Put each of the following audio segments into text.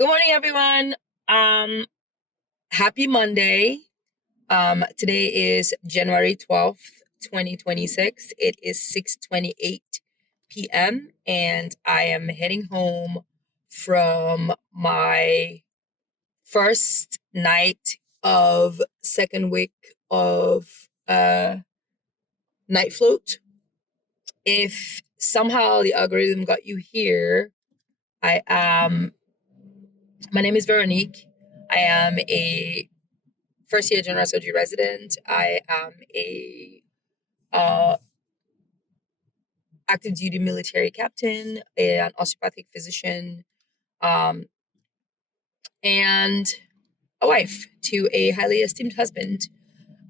Good morning, everyone. Um, Happy Monday. Today is January 12th, 2026. It is 6:28 p.m. and I am heading home from my first night of second week of night float. If somehow the algorithm got you here, I am my name is Veronique. I am a first year general surgery resident. I am a uh, active duty military captain, an osteopathic physician, um, and a wife to a highly esteemed husband.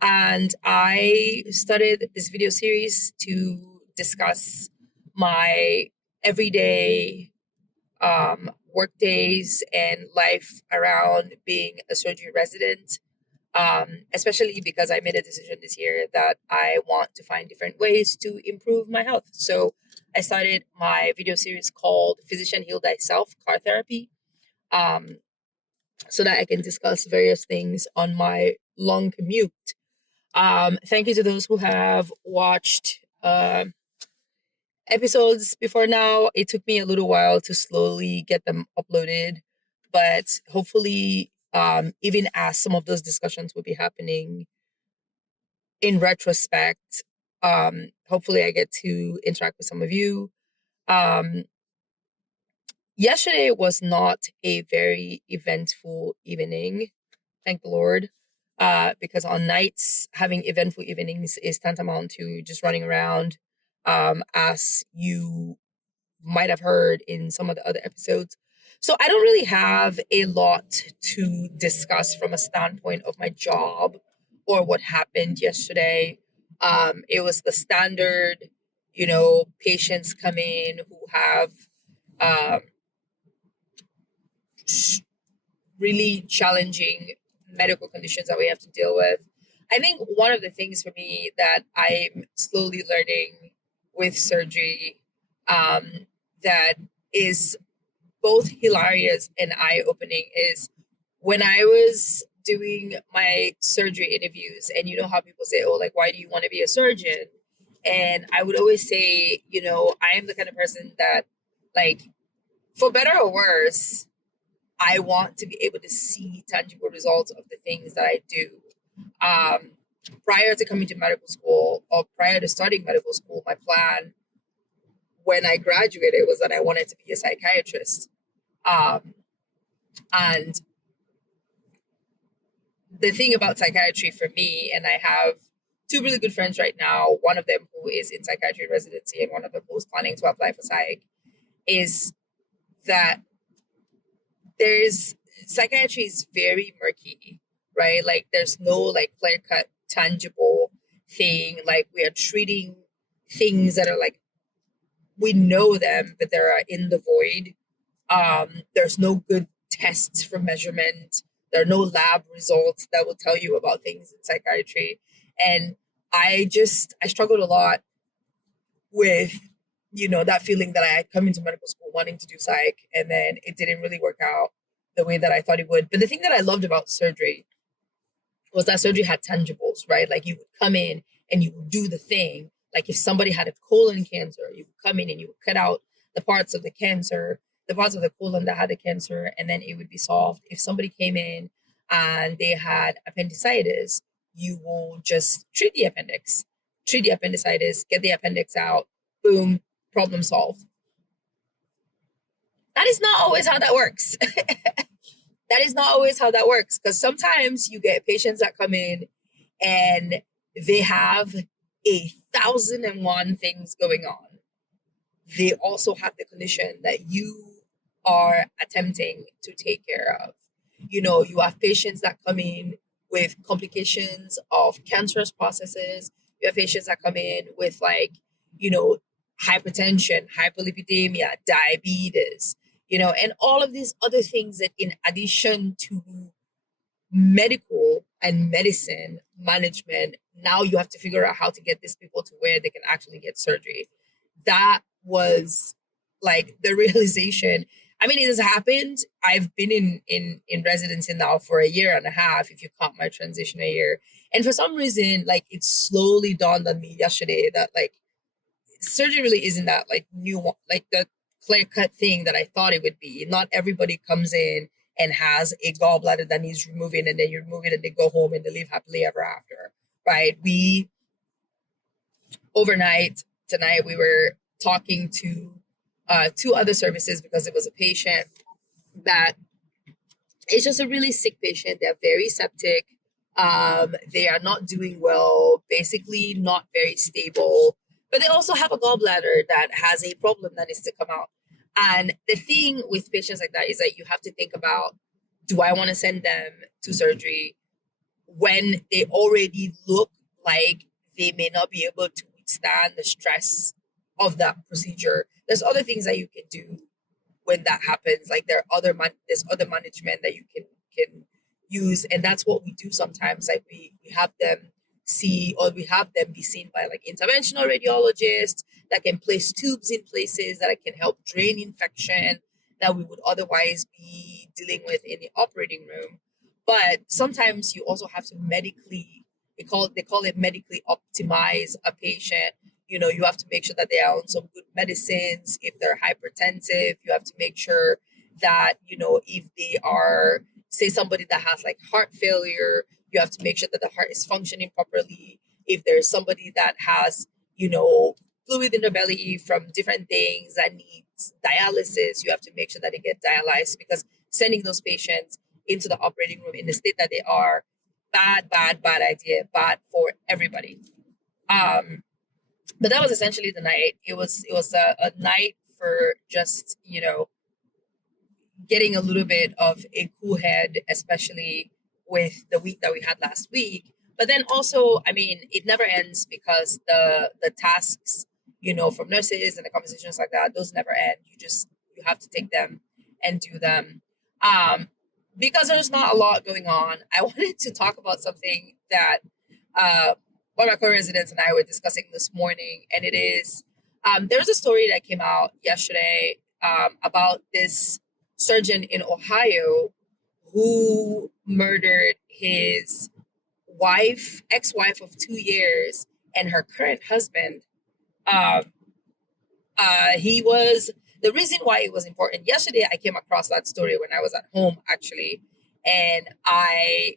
And I started this video series to discuss my everyday work days and life around being a surgery resident, especially because I made a decision this year that I want to find different ways to improve my health. So I started my video series called Physician Heal Thyself Car Therapy, um, so that I can discuss various things on my long commute. Thank you to those who have watched episodes before now. It took me a little while to slowly get them uploaded, but hopefully, even as some of those discussions will be happening in retrospect, hopefully I get to interact with some of you. Um, Yesterday was not a very eventful evening, thank the Lord. Because on nights, having eventful evenings is tantamount to just running around, as you might have heard in some of the other episodes. So I don't really have a lot to discuss from a standpoint of my job or what happened yesterday. It was the standard, patients come in who have um, really challenging medical conditions that we have to deal with. I think one of the things for me that I'm slowly learning with surgery, um, that is both hilarious and eye opening is when I was doing my surgery interviews, and you know how people say, oh, like, why do you want to be a surgeon? And I would always say, I am the kind of person that, like, for better or worse, I want to be able to see tangible results of the things that I do. Um, Prior to coming to medical school or prior to starting medical school, my plan when I graduated was that I wanted to be a psychiatrist. Um, and the thing about psychiatry for me, and I have two really good friends right now, one of them who is in psychiatry residency and one of them who's planning to apply for psych, is that there's psychiatry is very murky, right? Like there's no like clear cut, tangible thing. Like we are treating things that are like we know them, but they're in the void. There's no good tests for measurement. There are no lab results that will tell you about things in psychiatry. And I struggled a lot with, that feeling that I had come into medical school wanting to do psych, and then it didn't really work out the way that I thought it would. But the thing that I loved about surgery was that surgery had tangibles, right? Like you would come in and you would do the thing. Like if somebody had a colon cancer, you would come in and you would cut out the parts of the cancer, the parts of the colon that had the cancer, and then it would be solved. If somebody came in and they had appendicitis, you will just treat the appendicitis, get the appendix out, boom, problem solved. That is not always how that works. That is not always how that works, because sometimes you get patients that come in and they have 1,001 things going on. They also have the condition that you are attempting to take care of. You have patients that come in with complications of cancerous processes. You have patients that come in with, like, you know, hypertension, hyperlipidemia, diabetes, and all of these other things that, in addition to medical and medicine management, now you have to figure out how to get these people to where they can actually get surgery. That was like the realization. I mean, it has happened. I've been in residency now for a year and a half, if you count my transition a year. And for some reason, like it slowly dawned on me yesterday that like surgery really isn't that like new, like the clear cut thing that I thought it would be. Not everybody comes in and has a gallbladder that needs removing, and then you remove it and they go home and they live happily ever after, right? We overnight tonight we were talking to two other services because it was a patient that it's just a really sick patient. They're very septic. They are not doing well, basically not very stable, but they also have a gallbladder that has a problem that needs to come out. And the thing with patients like that is that you have to think about, do I want to send them to surgery when they already look like they may not be able to withstand the stress of that procedure? There's other things that you can do when that happens. Like there's other management that you can use, and that's what we do sometimes. Like we have them see, or we have them be seen by like interventional radiologists that can place tubes in places that can help drain infection that we would otherwise be dealing with in the operating room. But sometimes you also have to medically, they call it medically optimize a patient. You know, you have to make sure that they are on some good medicines. If they're hypertensive, you have to make sure that, you know, if they are, say, somebody that has like heart failure, you have to make sure that the heart is functioning properly. If there's somebody that has, you know, fluid in the belly from different things that needs dialysis, you have to make sure that they get dialyzed, because sending those patients into the operating room in the state that they are, bad idea, bad for everybody. Um, but that was essentially the night. It was a night for just, you know, getting a little bit of a cool head, especially with the week that we had last week. But then also, I mean, it never ends, because the tasks, you know, from nurses and the conversations like that, those never end. You have to take them and do them. Um, because there's not a lot going on. I wanted to talk about something that uh, one of my co-residents and I were discussing this morning, and it is, there's a story that came out yesterday about this surgeon in Ohio who murdered his ex-wife of 2 years, and her current husband. Um, he was the reason why it was important. Yesterday, I came across that story when I was at home, actually, and I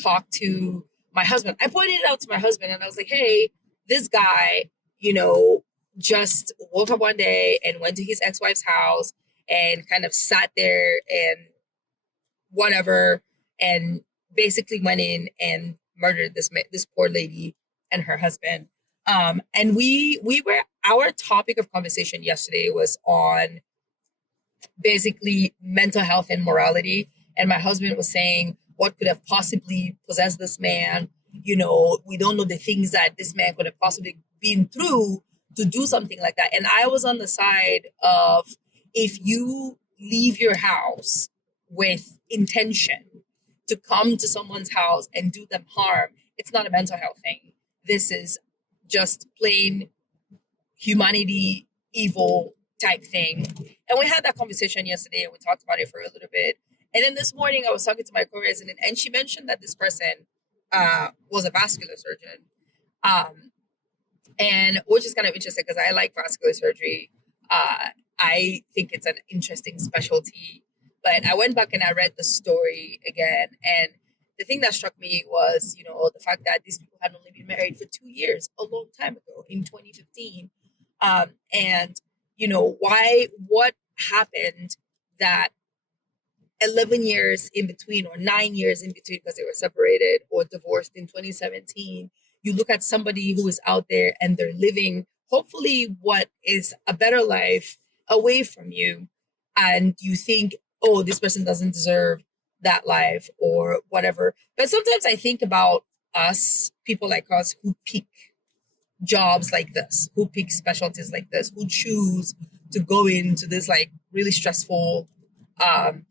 talked to my husband. I pointed it out to my husband, and I was like, "Hey, this guy, you know, just woke up one day and went to his ex-wife's house and kind of sat there and whatever, and basically went in and murdered this poor lady and her husband." And we were our topic of conversation yesterday was on basically mental health and morality. And my husband was saying, what could have possibly possessed this man? You know, we don't know the things that this man could have possibly been through to do something like that. And I was on the side of, if you leave your house with intention to come to someone's house and do them harm, it's not a mental health thing. This is just plain humanity evil type thing. And we had that conversation yesterday, and we talked about it for a little bit. And then this morning I was talking to my co-resident, and she mentioned that this person was a vascular surgeon. Um, and which is kind of interesting because I like vascular surgery. I think it's an interesting specialty. But I went back and I read the story again, and the thing that struck me was, you know, the fact that these people had only been married for 2 years, a long time ago in 2015. And you know, what happened that 11 years in between, or 9 years in between, because they were separated or divorced in 2017. You look at somebody who is out there and they're living, hopefully, what is a better life away from you. And you think, oh, this person doesn't deserve that life or whatever. But sometimes I think about us, people like us who pick jobs like this, who pick specialties like this, who choose to go into this like really stressful um,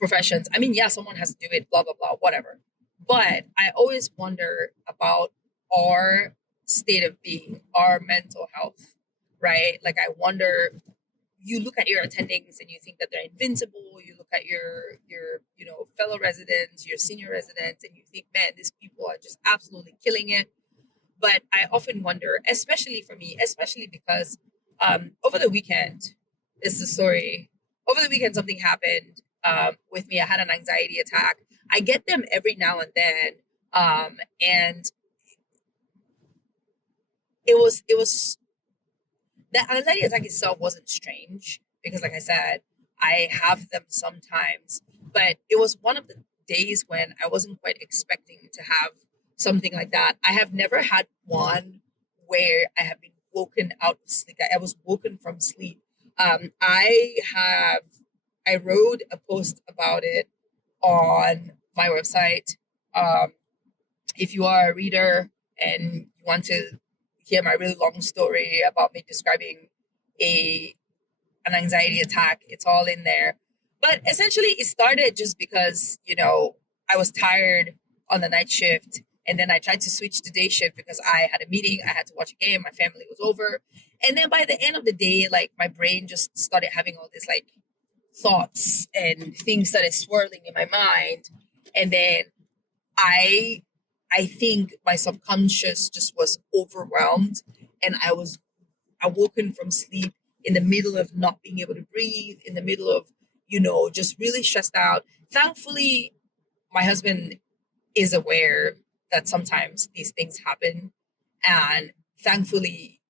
professions. I mean, yeah, someone has to do it, blah, blah, blah, whatever. But I always wonder about our state of being, our mental health, right? Like, I wonder, you look at your attendings and you think that they're invincible. You look at your fellow residents, your senior residents, and you think, man, these people are just absolutely killing it. But I often wonder, especially for me, especially because over the weekend, this is the story. Over the weekend, something happened with me. I had an anxiety attack. I get them every now and then, and it was the anxiety attack itself wasn't strange because, like I said, I have them sometimes, but it was one of the days when I wasn't quite expecting to have something like that. I have never had one where I have been woken out of sleep. I was woken from sleep. I wrote a post about it on my website. Um, if you are a reader and you want to hear my really long story about me describing a an anxiety attack, it's all in there. But essentially, it started just because I was tired on the night shift, and then I tried to switch to day shift because I had a meeting, I had to watch a game, my family was over, and then by the end of the day, like my brain just started having all this like thoughts and things that is swirling in my mind, and then I I think my subconscious just was overwhelmed and I was awoken from sleep in the middle of not being able to breathe, in the middle of, just really stressed out. Thankfully, my husband is aware that sometimes these things happen. And thankfully,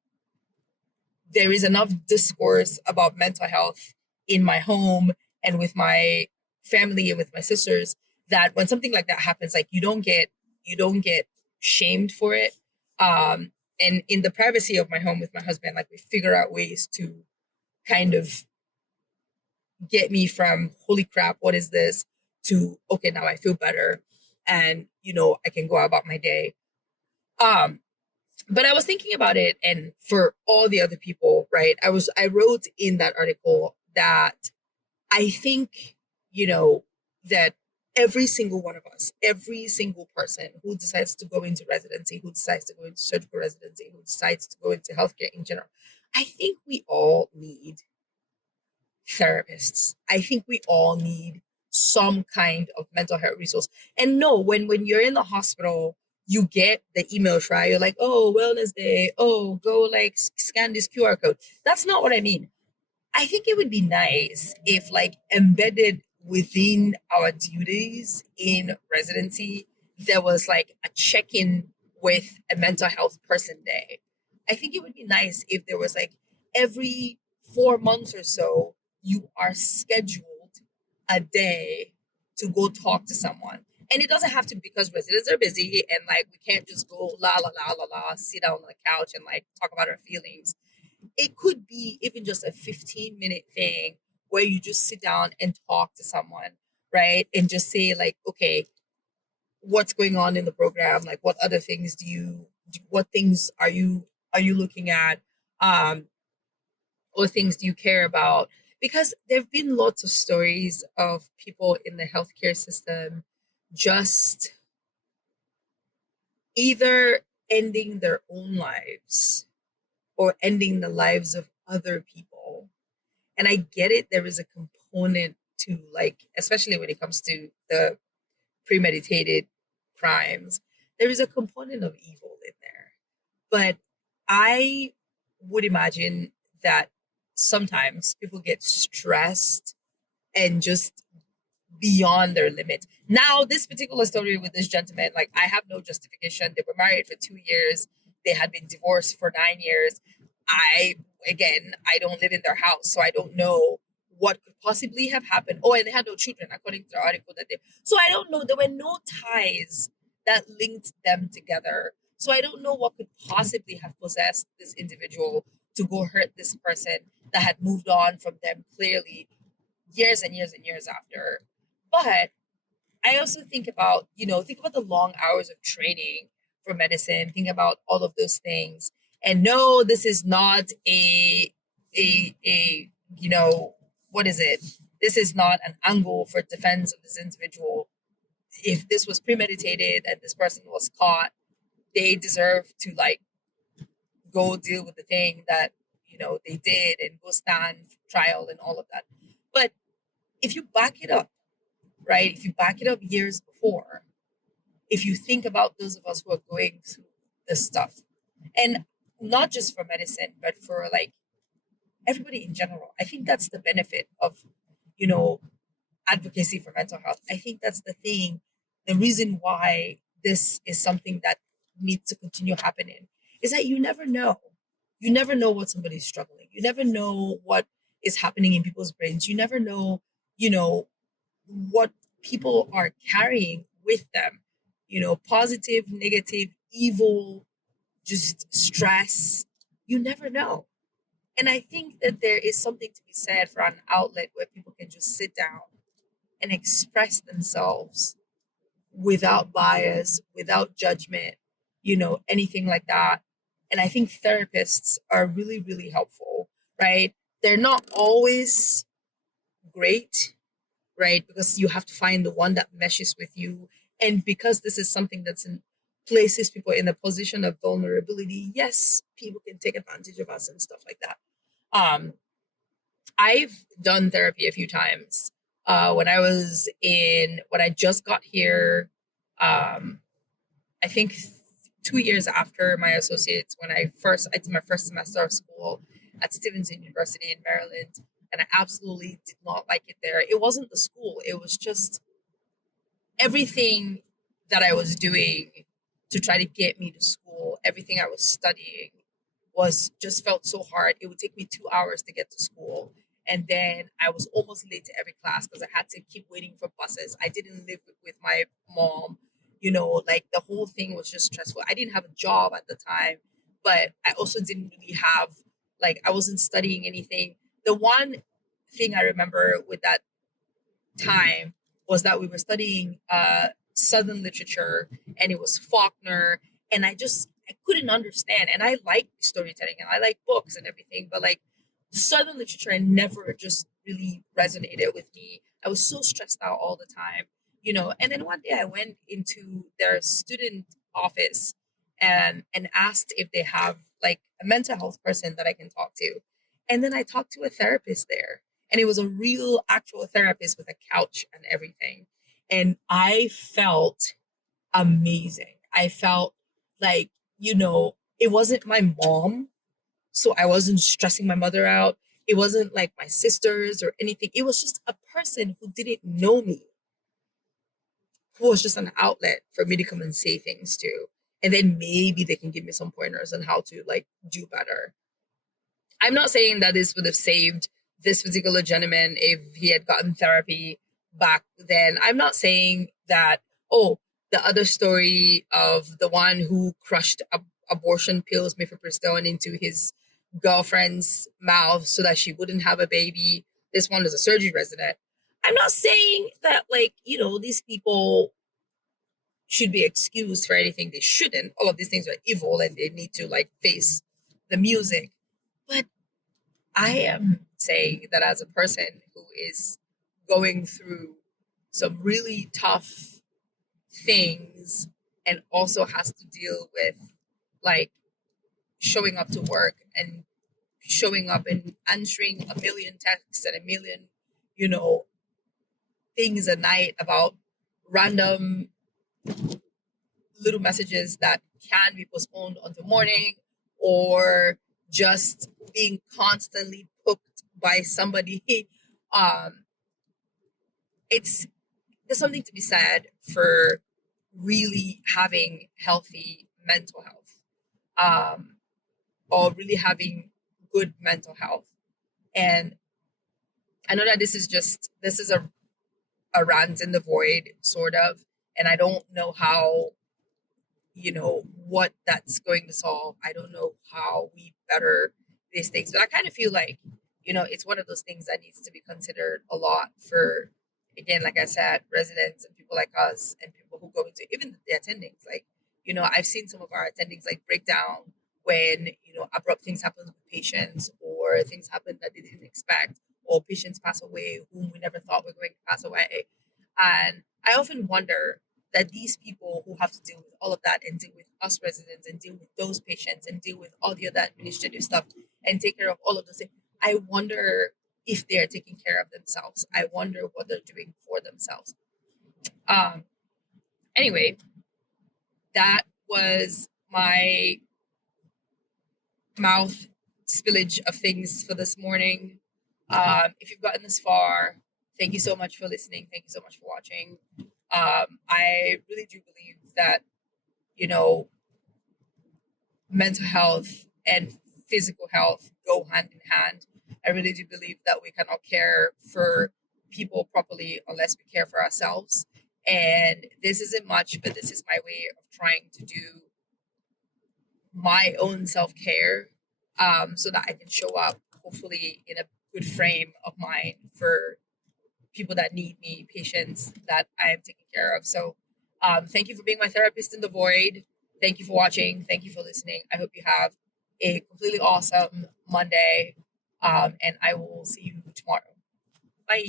there is enough discourse about mental health in my home and with my family and with my sisters that when something like that happens, like you don't get shamed for it. And in the privacy of my home with my husband, like we figure out ways to kind of get me from holy crap, what is this, to okay, now I feel better, and I can go about my day. Um, but I was thinking about it, and for all the other people, right? I wrote in that article that I think, you know, that every single one of us, every single person who decides to go into residency, who decides to go into surgical residency, who decides to go into healthcare in general, I think we all need therapists. I think we all need some kind of mental health resource. And no, when you're in the hospital, you get the emails, right? You're like, oh, wellness day. Oh, go like scan this QR code. That's not what I mean. I think it would be nice if, like, embedded within our duties in residency, there was like a check in with a mental health person day. I think it would be nice if there was like every 4 months or so, you are scheduled a day to go talk to someone. And it doesn't have to because residents are busy and like we can't just go la la la la la, sit down on the couch and like talk about our feelings. It could be even just a 15-minute thing where you just sit down and talk to someone, right? And just say like, okay, what's going on in the program? Like what other things what things are you looking at? Um, or things do you care about? Because there've been lots of stories of people in the healthcare system just either ending their own lives or ending the lives of other people. And I get it, there is a component to, like, especially when it comes to the premeditated crimes, there is a component of evil in there. But I would imagine that sometimes people get stressed and just beyond their limits. Now, this particular story with this gentleman, like, I have no justification. They were married for 2 years, they had been divorced for 9 years. I, again, I don't live in their house, so I don't know what could possibly have happened. Oh, and they had no children, according to the article that they. So I don't know. There were no ties that linked them together. So I don't know what could possibly have possessed this individual to go hurt this person that had moved on from them clearly years and years and years after. But I also think about the long hours of training for medicine, think about all of those things. And no, this is not a what is it? This is not an angle for defense of this individual. If this was premeditated and this person was caught, they deserve to like go deal with the thing that they did and go stand trial and all of that. But if you back it up, right? If you back it up years before, if you think about those of us who are going through this stuff, and not just for medicine, but for like everybody in general, I think that's the benefit of, you know, advocacy for mental health. I think that's the thing, the reason why this is something that needs to continue happening is that you never know. You never know what somebody's struggling. You never know what is happening in people's brains. You never know, you know, what people are carrying with them, positive, negative, evil, just stress. You never know. And I think that there is something to be said for an outlet where people can just sit down and express themselves without bias, without judgment, anything like that. And I think therapists are really, really helpful, right? They're not always great, right? Because you have to find the one that meshes with you. And because this is something that's in places people in a position of vulnerability, yes, people can take advantage of us and stuff like that. Um, I've done therapy a few times. When I just got here, um, I think 2 years after my associates, I did my first semester of school at Stevenson University in Maryland, and I absolutely did not like it there. It wasn't the school; it was just everything that I was doing to try to get me to school. Everything I was studying was just felt so hard. It would take me 2 hours to get to school. And then I was almost late to every class because I had to keep waiting for buses. I didn't live with my mom. Like the whole thing was just stressful. I didn't have a job at the time, but I also didn't really have, like, I wasn't studying anything. The one thing I remember with that time was that we were studying Southern literature, and it was Faulkner, and I couldn't understand. And I like storytelling and I like books and everything, but like Southern literature never just really resonated with me. I was so stressed out all the time, And then one day I went into their student office and asked if they have like a mental health person that I can talk to. And then I talked to a therapist there, and it was a real actual therapist with a couch and everything. And I felt amazing. I felt like, it wasn't my mom, so I wasn't stressing my mother out. It wasn't like my sisters or anything. It was just a person who didn't know me, who was just an outlet for me to come and say things to. And then maybe they can give me some pointers on how to like do better. I'm not saying that this would have saved this particular gentleman if he had gotten therapy back then. I'm not saying that, oh, the other story of the one who crushed abortion pills, mifepristone, into his girlfriend's mouth so that she wouldn't have a baby. This one is a surgery resident. I'm not saying that, like, these people should be excused for anything. They shouldn't. All of these things are evil and they need to, like, face the music. But I am saying that as a person who is going through some really tough things and also has to deal with like showing up to work and showing up and answering a million texts and a million, you know, things a night about random little messages that can be postponed until morning, or just being constantly poked by somebody. um it's There's something to be said for really having healthy mental health, um or really having good mental health. And I know that this is a rant in the void, sort of, and I don't know how, what that's going to solve. I don't know how we better these things, but I kind of feel like, it's one of those things that needs to be considered a lot for, again, like I said, residents and people like us and people who go into even the attendings. Like, I've seen some of our attendings like break down when, abrupt things happen with patients, or things happen that they didn't expect, or patients pass away whom we never thought were going to pass away. And I often wonder that these people who have to deal with all of that and deal with us residents and deal with those patients and deal with all the other administrative stuff and take care of all of those things. I wonder if they're taking care of themselves. I wonder what they're doing for themselves. Um, anyway, that was my mouth spillage of things for this morning. If you've gotten this far, thank you so much for listening. Thank you so much for watching. I really do believe that, you know, mental health and physical health go hand in hand. I really do believe that we cannot care for people properly unless we care for ourselves. And this isn't much, but this is my way of trying to do my own self care, so that I can show up hopefully in a good frame of mind for people that need me, patients that I am taking care of. So, thank you for being my therapist in the void. Thank you for watching. Thank you for listening. I hope you have a completely awesome Monday, and I will see you tomorrow. Bye.